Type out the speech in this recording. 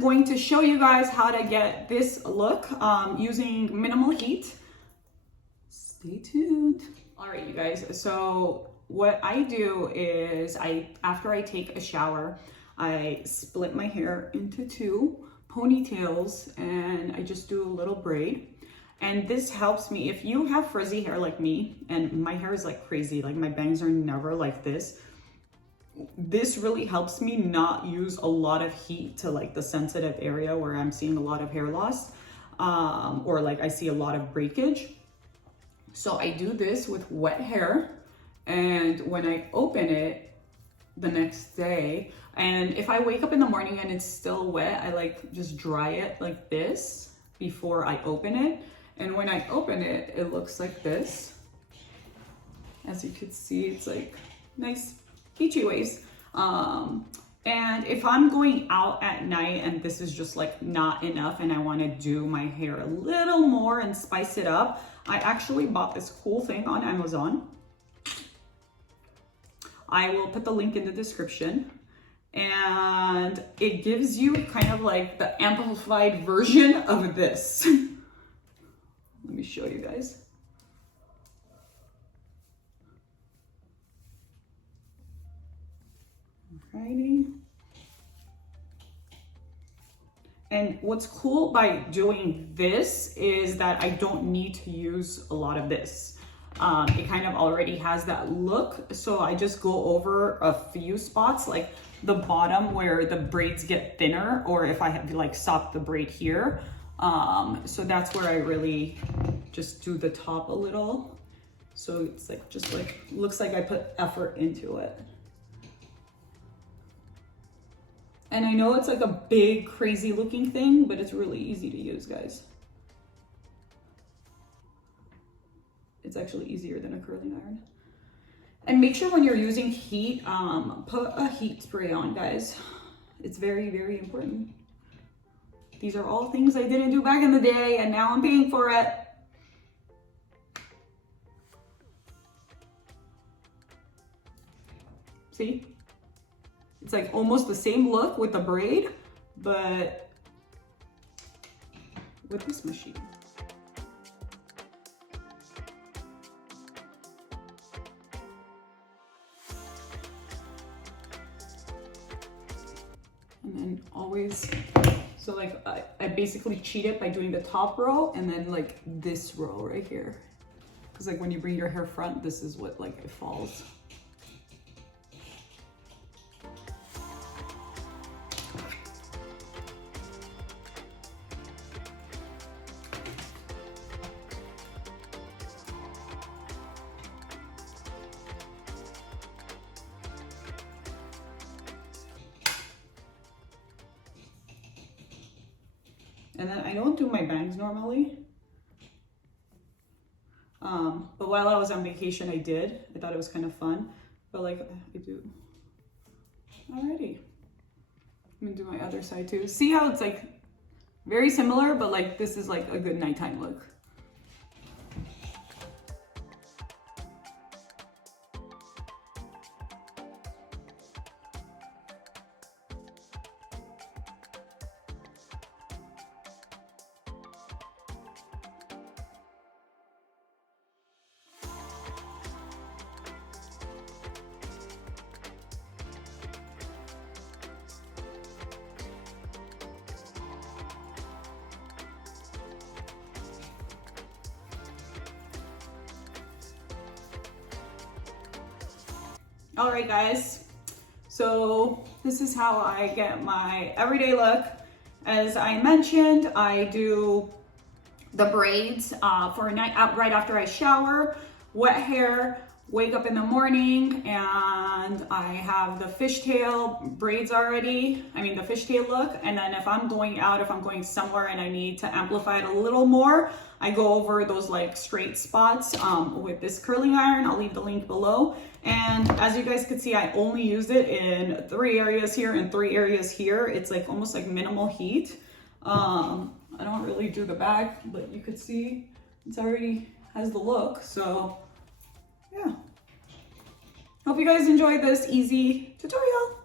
I'm going to show you guys how to get this look using minimal heat. Stay tuned. All right, you guys. So what I do is after I take a shower, I split my hair into two ponytails and I just do a little braid. And this helps me if you have frizzy hair like me, and my hair is like crazy, like my bangs are never like this. This really helps me not use a lot of heat to like the sensitive area where I'm seeing a lot of hair loss, or like I see a lot of breakage. So I do this with wet hair, and when I open it the next day, and if I wake up in the morning and it's still wet, I like just dry it like this before I open it. And when I open it, it looks like this. As you can see, it's like nice beachy waves. And if I'm going out at night and this is just like not enough and I want to do my hair a little more and spice it up, I actually bought this cool thing on Amazon. I will put the link in the description, and it gives you kind of like the amplified version of this. Let me show you guys. Alrighty. And what's cool by doing this is that I don't need to use a lot of this. It kind of already has that look. So I just go over a few spots, like the bottom where the braids get thinner, or if I have to like stop the braid here. So that's where I really just do the top a little. So it's like, just like, looks like I put effort into it. And I know it's like a big, crazy looking thing, but it's really easy to use, guys. It's actually easier than a curling iron. And make sure when you're using heat, put a heat spray on, guys. It's very, very important. These are all things I didn't do back in the day, and now I'm paying for it. See? It's like almost the same look with the braid, but with this machine. And then always, so like I basically cheat it by doing the top row and then like this row right here. Because like when you bring your hair front, this is what like it falls. And then I don't do my bangs normally. But while I was on vacation, I did. I thought it was kind of fun. But like, I do. Alrighty. I'm gonna do my other side too. See how it's like very similar, but like this is like a good nighttime look. All right, guys, so this is how I get my everyday look. As I mentioned, I do the braids for a night out right after I shower, wet hair, wake up in the morning, and I have the fishtail braids already. I mean the fishtail look. And then if I'm going out, if I'm going somewhere and I need to amplify it a little more, I go over those like straight spots with this curling iron. I'll leave the link below. And as you guys can see, I only used it in 3 areas here and 3 areas here. It's like almost like minimal heat. I don't really do the back, but you could see it's already has the look. So yeah, hope you guys enjoyed this easy tutorial.